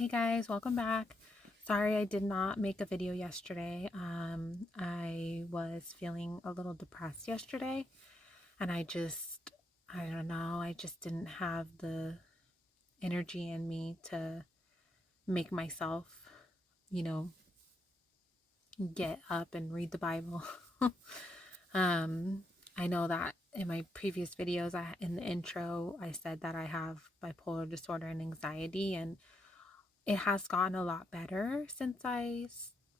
Hey guys, welcome back. Sorry I did not make a video yesterday. I was feeling a little depressed yesterday and I don't know, I just didn't have the energy in me to make myself, you know, get up and read the Bible. um, I know that in my previous videos, in the intro, I said that I have bipolar disorder and anxiety, and it has gotten a lot better since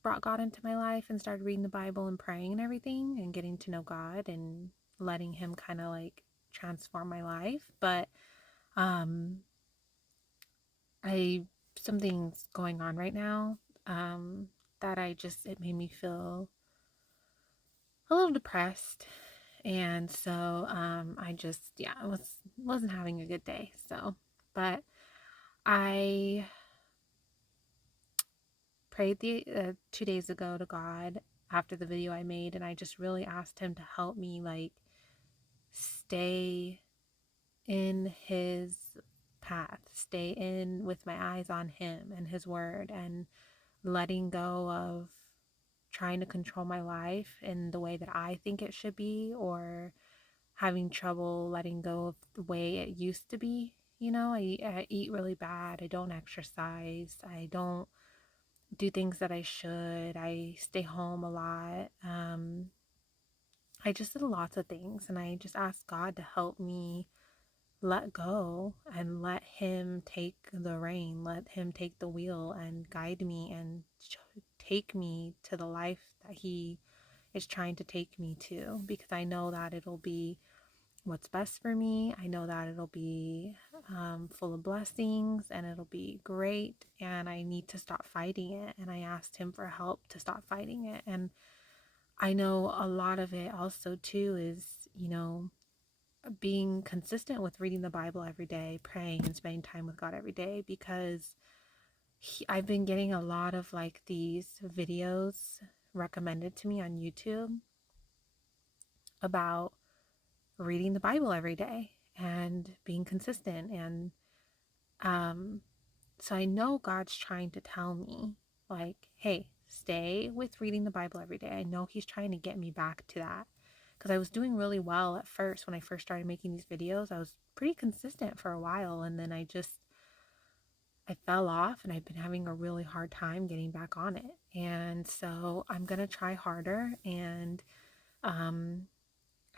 brought God into my life and started reading the Bible and praying and everything and getting to know God and letting Him kind of like transform my life. But um, I something's going on right now that it made me feel a little depressed. And so I just yeah, wasn't having a good day. But I prayed the 2 days ago to God after the video I made, and I just really asked Him to help me like stay in His path, stay in with my eyes on Him and His Word, and letting go of trying to control my life in the way that I think it should be, or having trouble letting go of the way it used to be. I eat really bad. I don't exercise. I don't do things that I should. I stay home a lot. I just did lots of things, and I just asked God to help me let go and let Him take the reign, let Him take the wheel and guide me and take me to the life that He is trying to take me to, because I know that it'll be what's best for me. I know that it'll be full of blessings and it'll be great. And I need to stop fighting it. And I asked Him for help to stop fighting it. And I know a lot of it also, too, is, being consistent with reading the Bible every day, praying and spending time with God every day, because I've been getting a lot of like these videos recommended to me on YouTube about reading the Bible every day and being consistent. And um, so I know God's trying to tell me, like, hey, stay with reading the Bible every day. I know He's trying to get me back to that, because I was doing really well at first when I first started making these videos. I was pretty consistent for a while, and then I fell off, and I've been having a really hard time getting back on it. And so I'm going to try harder, and um,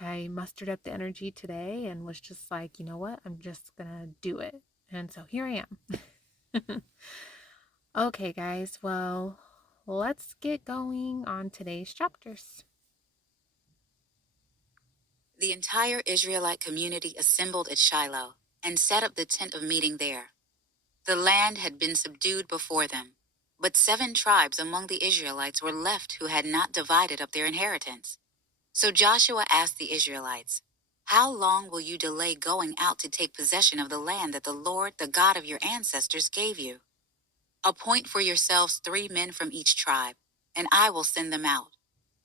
I mustered up the energy today and was just like, you know what? I'm just gonna do it. And so here I am. Okay, guys. Well, let's get going on today's chapters. The entire Israelite community assembled at Shiloh and set up the tent of meeting there. The land had been subdued before them, but 7 tribes among the Israelites were left who had not divided up their inheritance. So Joshua asked the Israelites, "How long will you delay going out to take possession of the land that the Lord, the God of your ancestors, gave you? Appoint for yourselves 3 men from each tribe, and I will send them out.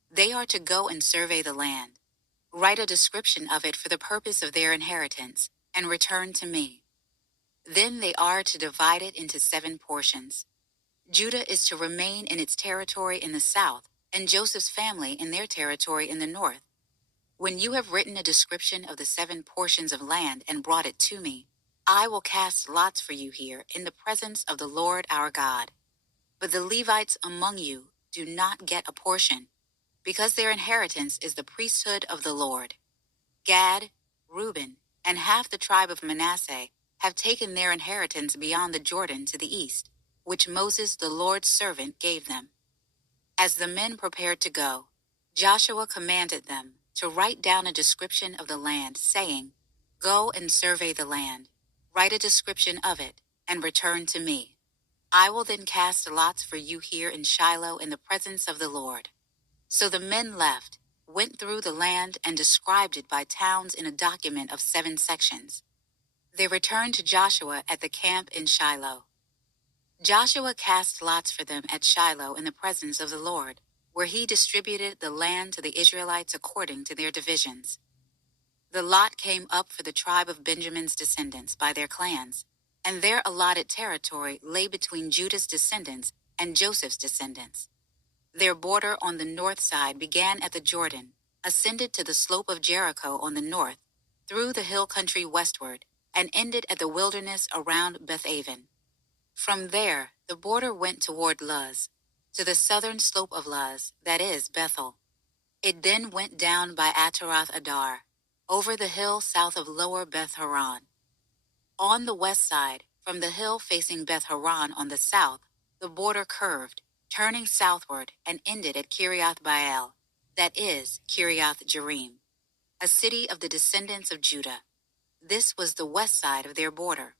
They are to go and survey the land. Write a description of it for the purpose of their inheritance, and return to me. Then they are to divide it into 7 portions. Judah is to remain in its territory in the south, and Joseph's family in their territory in the north. When you have written a description of the 7 portions of land and brought it to me, I will cast lots for you here in the presence of the Lord our God. But the Levites among you do not get a portion, because their inheritance is the priesthood of the Lord. Gad, Reuben, and half the tribe of Manasseh have taken their inheritance beyond the Jordan to the east, which Moses the Lord's servant gave them." As the men prepared to go, Joshua commanded them to write down a description of the land, saying, "Go and survey the land, write a description of it, and return to me. I will then cast lots for you here in Shiloh in the presence of the Lord." So the men left, went through the land, and described it by towns in a document of 7 sections. They returned to Joshua at the camp in Shiloh. Joshua cast lots for them at Shiloh in the presence of the Lord, where he distributed the land to the Israelites according to their divisions. The lot came up for the tribe of Benjamin's descendants by their clans, and their allotted territory lay between Judah's descendants and Joseph's descendants. Their border on the north side began at the Jordan, ascended to the slope of Jericho on the north, through the hill country westward, and ended at the wilderness around Bethaven. From there, the border went toward Luz, to the southern slope of Luz, that is, Bethel. It then went down by Ataroth Adar, over the hill south of Lower Beth Horon. On the west side, from the hill facing Beth Horon on the south, the border curved, turning southward and ended at Kiriath Baal, that is, Kiriath Jearim, a city of the descendants of Judah. This was the west side of their border.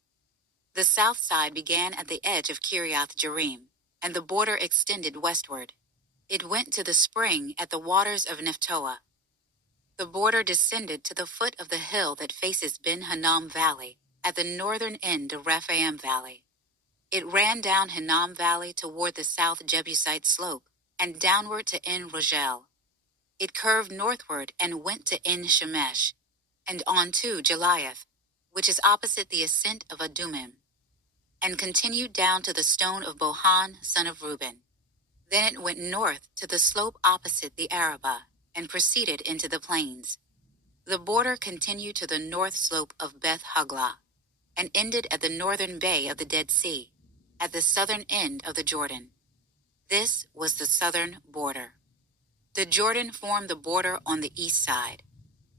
The south side began at the edge of Kiriath Jearim, and the border extended westward. It went to the spring at the waters of Nephtoah. The border descended to the foot of the hill that faces Ben Hinnom Valley, at the northern end of Rephaim Valley. It ran down Hinnom Valley toward the south Jebusite slope, and downward to En Rogel. It curved northward and went to En Shemesh, and on to Jeliath, which is opposite the ascent of Adumim, and continued down to the stone of Bohan, son of Reuben. Then it went north to the slope opposite the Arabah, and proceeded into the plains. The border continued to the north slope of Beth Haglah, and ended at the northern bay of the Dead Sea, at the southern end of the Jordan. This was the southern border. The Jordan formed the border on the east side.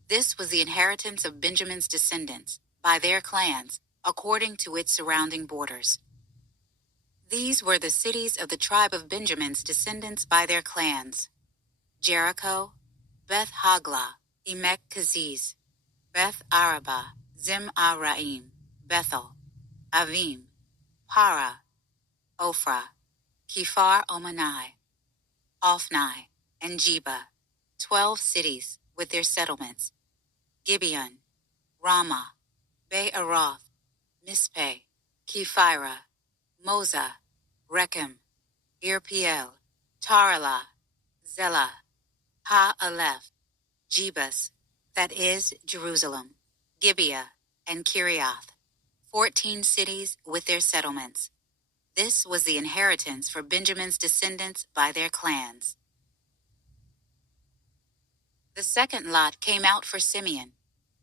This was the inheritance of Benjamin's descendants, by their clans, according to its surrounding borders. These were the cities of the tribe of Benjamin's descendants by their clans: Jericho, Beth Haglah, Emek Keziz, Beth Arabah, Zim Araim, Bethel, Avim, Para, Ophrah, Kephar Omanai, Ophni, and Jeba, 12 cities with their settlements: Gibeon, Ramah, Be'eroth, Mizpeh, Kephirah, Moza, Rechem, Irpiel, Taralah, Zelah, Ha-Aleph, Jebus, that is, Jerusalem, Gibeah, and Kiriath, 14 cities with their settlements. This was the inheritance for Benjamin's descendants by their clans. The second lot came out for Simeon,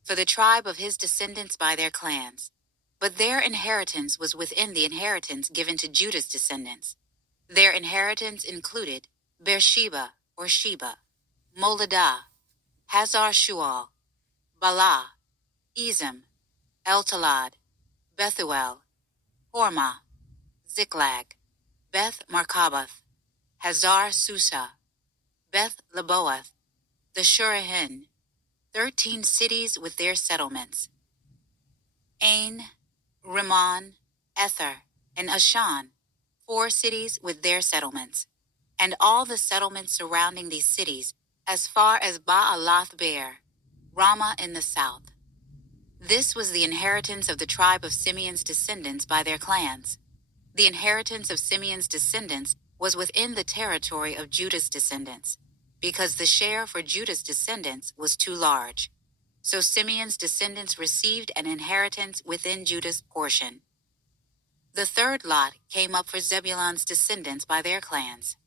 for the tribe of his descendants by their clans. But their inheritance was within the inheritance given to Judah's descendants. Their inheritance included Beersheba or Sheba, Moladah, Hazar Shual, Balah, Ezem, El-Talad, Bethuel, Hormah, Ziklag, Beth Markaboth, Hazar Susa, Beth Leboath, the Shurahin, 13 cities with their settlements. Ain, Rimmon, Ether, and Ashan, 4 cities with their settlements, and all the settlements surrounding these cities, as far as Baalath Beer, Ramah in the south. This was the inheritance of the tribe of Simeon's descendants by their clans. The inheritance of Simeon's descendants was within the territory of Judah's descendants, because the share for Judah's descendants was too large. So Simeon's descendants received an inheritance within Judah's portion. The third lot came up for Zebulun's descendants by their clans.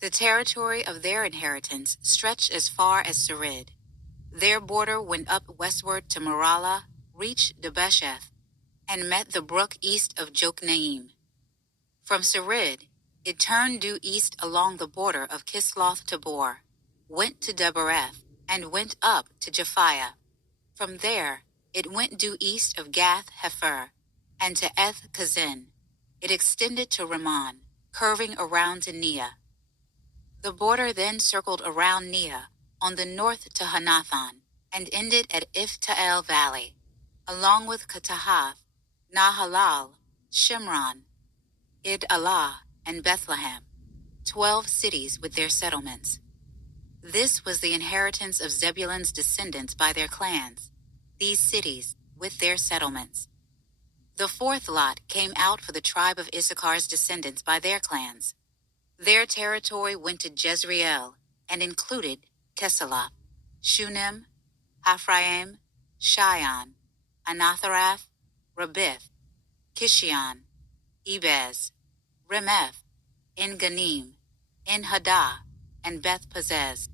The territory of their inheritance stretched as far as Sarid. Their border went up westward to Maralah, reached Debesheth, and met the brook east of Jokneam. From Sarid, it turned due east along the border of Kisloth Tabor, went to Debereth, and went up to Japhiah. From there, it went due east of Gath Hefer, and to Eth Kazin. It extended to Rimmon, curving around to Neah. The border then circled around Neah, on the north to Hanathan, and ended at Iftael Valley, along with Katahath, Nahalal, Shimron, Id Allah, and Bethlehem, 12 cities with their settlements. This was the inheritance of Zebulun's descendants by their clans, these cities with their settlements. The fourth lot came out for the tribe of Issachar's descendants by their clans. Their territory went to Jezreel and included Kesalah, Shunem, Haphraim, Shion, Anathorath, Rabith, Kishion, Ebez, Remeth, En-Ganim, En-Haddah, and Beth-Pazez.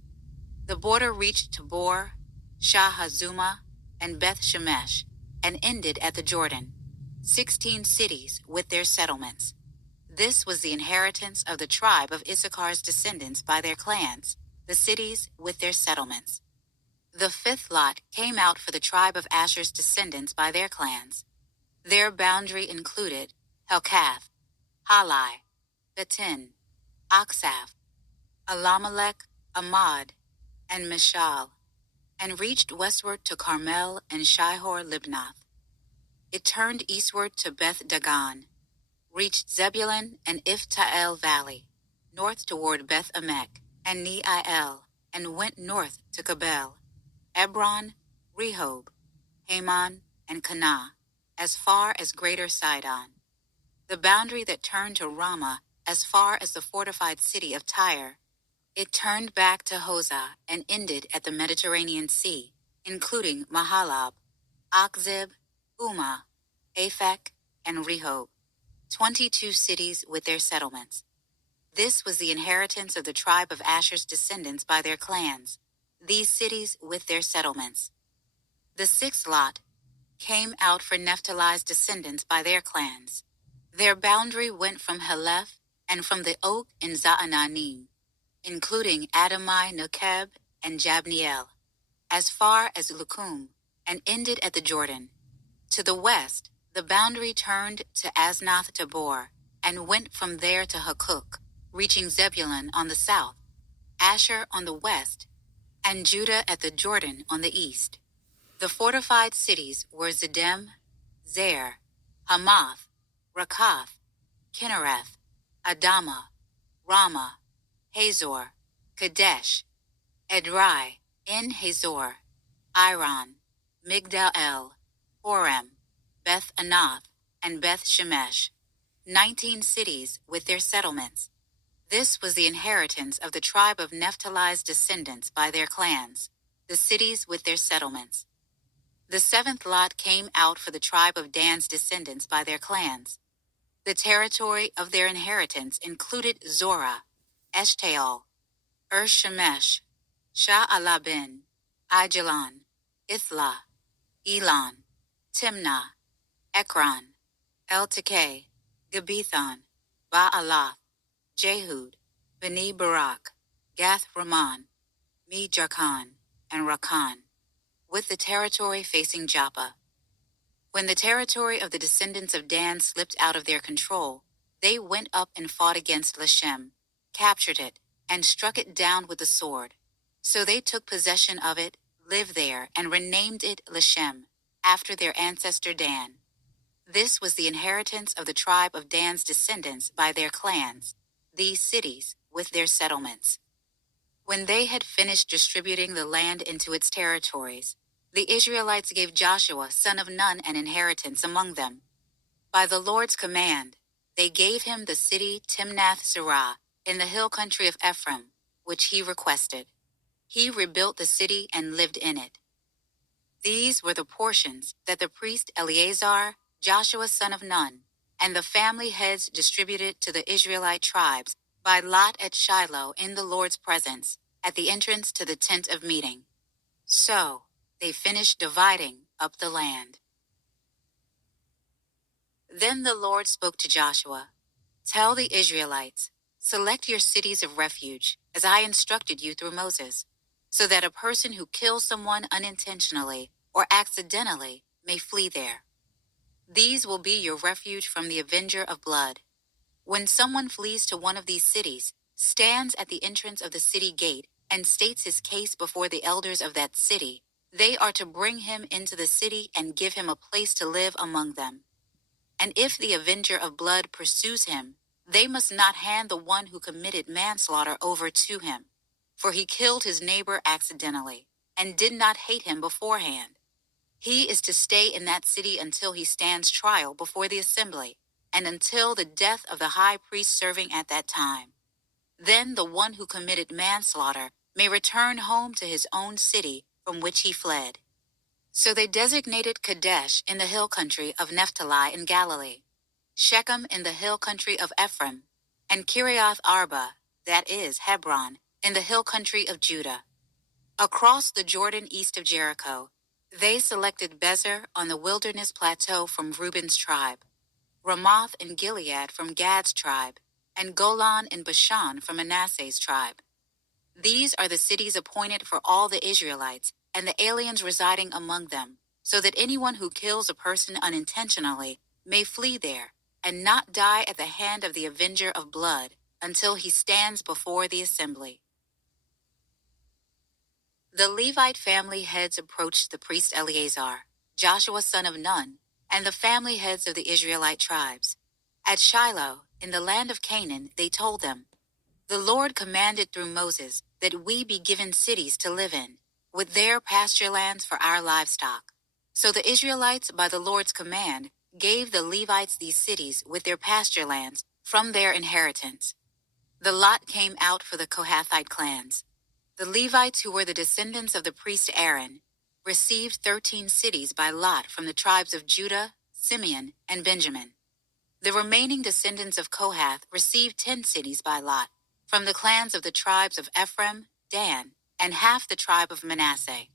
The border reached to Bor, Shahazuma, and Beth-Shemesh, and ended at the Jordan, 16 cities with their settlements. This was the inheritance of the tribe of Issachar's descendants by their clans, the cities with their settlements. The fifth lot came out for the tribe of Asher's descendants by their clans. Their boundary included Helkath, Halai, Betin, Aksaph, Alamelech, Amad, and Mishal, and reached westward to Carmel and Shihor-Libnath. It turned eastward to Beth Dagon, reached Zebulun and Ifta-el Valley, north toward Beth Emek and Neiel, and went north to Cabel, Ebron, Rehob, Haman, and Kanah, as far as Greater Sidon. The boundary that turned to Ramah as far as the fortified city of Tyre. It turned back to Hosah and ended at the Mediterranean Sea, including Mahalab, Akzib, Umah, Aphek, and Rehob, 22 cities with their settlements. This was the inheritance of the tribe of Asher's descendants by their clans, these cities with their settlements. The sixth lot came out for Naphtali's descendants by their clans. Their boundary went from Heleph and from the oak in Zaananim, including Adamai, Nekeb, and Jabneel, as far as Lukum, and ended at the Jordan. To the west, the boundary turned to Asnath Tabor, and went from there to Hakuk, reaching Zebulun on the south, Asher on the west, and Judah at the Jordan on the east. The fortified cities were Zedem, Zer, Hamath, Rakath, Kinnereth, Adamah, Ramah, Hazor, Kadesh, Edrei, En-Hazor, Iron, Migdal-El, Horem, Beth-Anath, and Beth-Shemesh, 19 cities with their settlements. This was the inheritance of the tribe of Naphtali's descendants by their clans, the cities with their settlements. The seventh lot came out for the tribe of Dan's descendants by their clans. The territory of their inheritance included Zorah, Eshtaol, Shemesh, Sha'alabin, Aijalon, Ithlah, Elon, Timnah, Ekron, El-Tekeh, Gibbethon, Baalath, Jehud, Beni Barak, Gath Ramon, Me-Jarkon, and Rakan, with the territory facing Joppa. When the territory of the descendants of Dan slipped out of their control, they went up and fought against Lashem, captured it, and struck it down with the sword. So they took possession of it, lived there, and renamed it Lashem, after their ancestor Dan. This was the inheritance of the tribe of Dan's descendants by their clans, these cities with their settlements. When they had finished distributing the land into its territories, the Israelites gave Joshua, son of Nun, an inheritance among them. By the Lord's command, they gave him the city Timnath-Serah in the hill country of Ephraim, which he requested. He rebuilt the city and lived in it. These were the portions that the priest Eleazar, Joshua son of Nun, and the family heads distributed to the Israelite tribes by lot at Shiloh in the Lord's presence, at the entrance to the tent of meeting. So they finished dividing up the land. Then the Lord spoke to Joshua, "Tell the Israelites, select your cities of refuge, as I instructed you through Moses, so that a person who kills someone unintentionally or accidentally may flee there. These will be your refuge from the avenger of blood. When someone flees to one of these cities, stands at the entrance of the city gate, and states his case before the elders of that city, they are to bring him into the city and give him a place to live among them. And if the avenger of blood pursues him, they must not hand the one who committed manslaughter over to him, for he killed his neighbor accidentally, and did not hate him beforehand. He is to stay in that city until he stands trial before the assembly, and until the death of the high priest serving at that time. Then the one who committed manslaughter may return home to his own city from which he fled." So they designated Kadesh in the hill country of Naphtali in Galilee, Shechem in the hill country of Ephraim, and Kiriath Arba, that is, Hebron, in the hill country of Judah. Across the Jordan east of Jericho, they selected Bezer on the wilderness plateau from Reuben's tribe, Ramoth in Gilead from Gad's tribe, and Golan in Bashan from Manasseh's tribe. These are the cities appointed for all the Israelites and the aliens residing among them, so that anyone who kills a person unintentionally may flee there and not die at the hand of the avenger of blood until he stands before the assembly. The Levite family heads approached the priest Eleazar, Joshua son of Nun, and the family heads of the Israelite tribes. At Shiloh, in the land of Canaan, they told them, "The Lord commanded through Moses that we be given cities to live in, with their pasture lands for our livestock." So the Israelites, by the Lord's command, gave the Levites these cities with their pasture lands from their inheritance. The lot came out for the Kohathite clans. The Levites, who were the descendants of the priest Aaron, received 13 cities by lot from the tribes of Judah, Simeon, and Benjamin. The remaining descendants of Kohath received 10 cities by lot from the clans of the tribes of Ephraim, Dan, and half the tribe of Manasseh.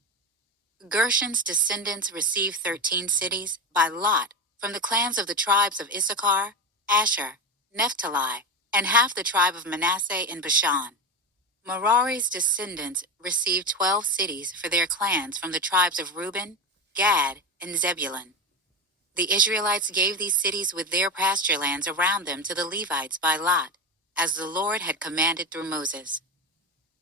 Gershon's descendants received 13 cities by lot from the clans of the tribes of Issachar, Asher, Naphtali, and half the tribe of Manasseh in Bashan. Merari's descendants received 12 cities for their clans from the tribes of Reuben, Gad, and Zebulun. The Israelites gave these cities with their pasture lands around them to the Levites by lot, as the Lord had commanded through Moses.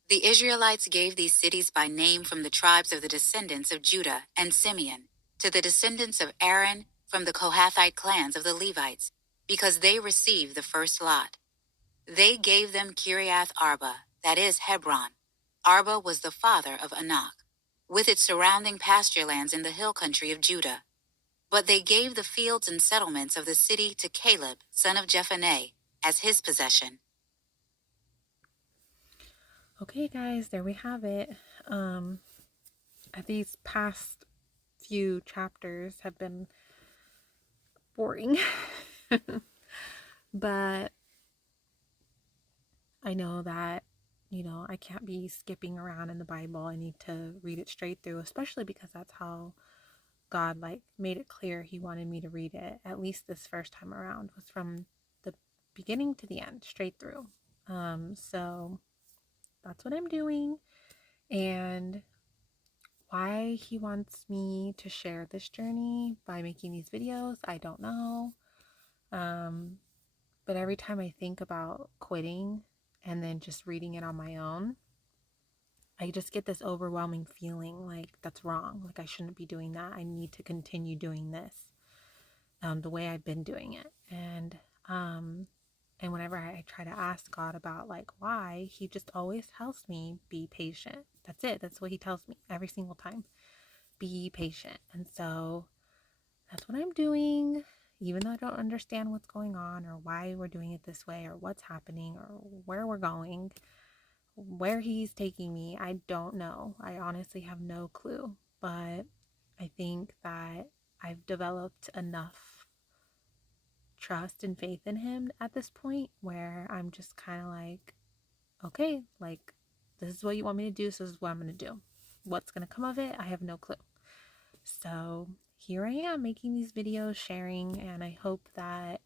The Israelites gave these cities by name from the tribes of the descendants of Judah and Simeon to the descendants of Aaron from the Kohathite clans of the Levites, because they received the first lot. They gave them Kiriath Arba, that is, Hebron. Arba was the father of Anak, with its surrounding pasture lands in the hill country of Judah. But they gave the fields and settlements of the city to Caleb, son of Jephunneh, as his possession. Okay, guys, there we have it. These past few chapters have been boring, but I know that, I can't be skipping around in the Bible. I need to read it straight through, especially because that's how God made it clear he wanted me to read it, at least this first time around, was from the beginning to the end, straight through. So that's what I'm doing. And why he wants me to share this journey by making these videos, I don't know. But every time I think about quitting and then just reading it on my own, I just get this overwhelming feeling like that's wrong. Like I shouldn't be doing that. I need to continue doing this the way I've been doing it. And whenever I try to ask God about why, he just always tells me, be patient. That's it. That's what he tells me every single time. Be patient. And so that's what I'm doing, even though I don't understand what's going on or why we're doing it this way or what's happening or where we're going, where he's taking me. I don't know. I honestly have no clue. But I think that I've developed enough trust and faith in him at this point where I'm just kind of okay, this is what you want me to do, so this is what I'm going to do. What's going to come of it, I have no clue. So here I am making these videos, sharing, and I hope that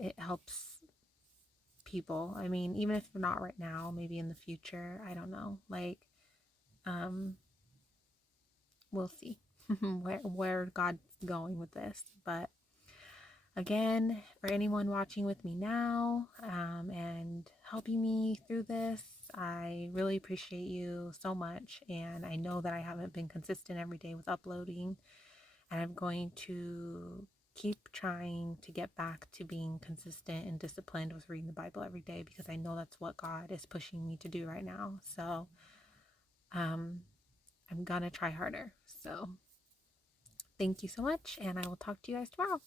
it helps people. I mean, even if not right now, maybe in the future, I don't know. We'll see where God's going with this. But again, for anyone watching with me now and helping me through this, I really appreciate you so much. And I know that I haven't been consistent every day with uploading, and I'm going to keep trying to get back to being consistent and disciplined with reading the Bible every day, because I know that's what God is pushing me to do right now. So I'm gonna try harder. So thank you so much, and I will talk to you guys tomorrow.